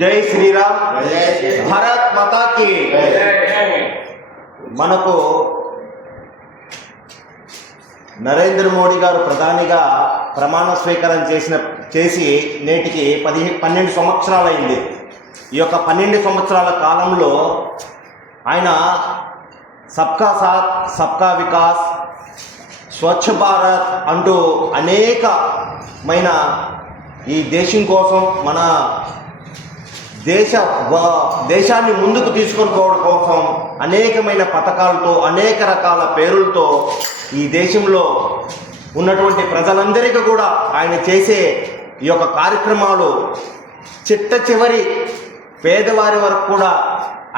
జై శ్రీరామ్, భారత్ మాతాకి. మనకు నరేంద్ర మోడీ గారు ప్రధానిగా ప్రమాణ స్వీకారం చేసి నేటికి 12 సంవత్సరాలైంది. ఈ యొక్క 12 సంవత్సరాల కాలంలో ఆయన సబ్కా సాత్ సబ్కా వికాస్, స్వచ్ఛ భారత్ అంటూ అనేకమైన ఈ దేశం కోసం, మన దేశాన్ని ముందుకు తీసుకొని పోవడం కోసం అనేకమైన పథకాలతో, అనేక రకాల పేరులతో ఈ దేశంలో ఉన్నటువంటి ప్రజలందరికీ కూడా ఆయన చేసే ఈ యొక్క కార్యక్రమాలు చిట్ట చివరి పేదవారి వరకు కూడా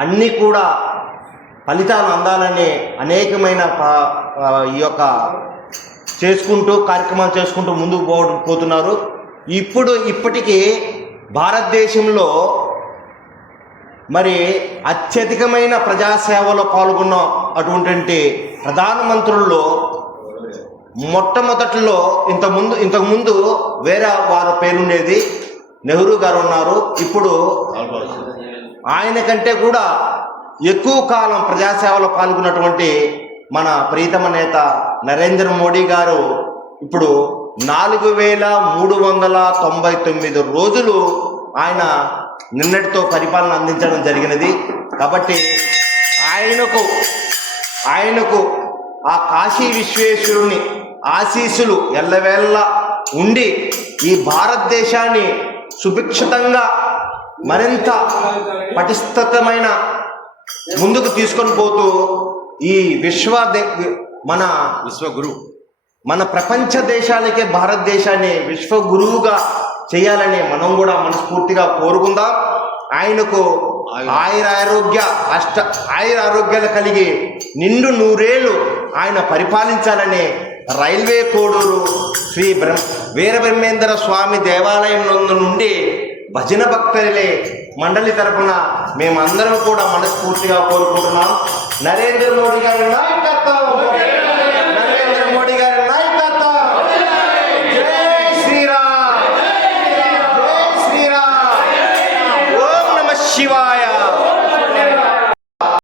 అన్నీ కూడా ఫలితాలు అందాలని అనేకమైన ఈ యొక్క కార్యక్రమాలు చేసుకుంటూ ముందుకు పోతున్నారు. ఇప్పటికీ భారతదేశంలో మరి అత్యధికమైన ప్రజాసేవలో పాల్గొన్న అటువంటి ప్రధానమంత్రుల్లో మొట్టమొదటిలో ఇంతకుముందు వేరే వారి పేరుండేది, నెహ్రూ గారు ఉన్నారు. ఇప్పుడు ఆయన కంటే కూడా ఎక్కువ కాలం ప్రజాసేవలో పాల్గొన్నటువంటి మన ప్రీతమ నేత నరేంద్ర మోడీ గారు ఇప్పుడు 4399 రోజులు ఆయన నిన్నటితో పరిపాలన అందించడం జరిగినది. కాబట్టి ఆయనకు ఆ కాశీ విశ్వేశ్వరుని ఆశీస్సులు ఎల్లవేళ్ళ ఉండి ఈ భారతదేశాన్ని సుభిక్షితంగా మరింత పటిష్టమైన ముందుకు తీసుకొని పోతూ ఈ మన ప్రపంచ దేశాలకే భారతదేశాన్ని విశ్వగురువుగా చేయాలని మనం కూడా మనస్ఫూర్తిగా కోరుకుందాం. ఆయనకు ఆయురారోగ్యాలు కలిగి నిండు 100 ఏళ్ళు ఆయన పరిపాలించాలని రైల్వే కోడూరు శ్రీ వీరబ్రహ్మేంద్ర స్వామి దేవాలయం నుండి భజన భక్తులే మండలి తరపున మేమందరం కూడా మనస్ఫూర్తిగా కోరుకుంటున్నాం. నరేంద్ర మోడీ గారి నాయకత్వం.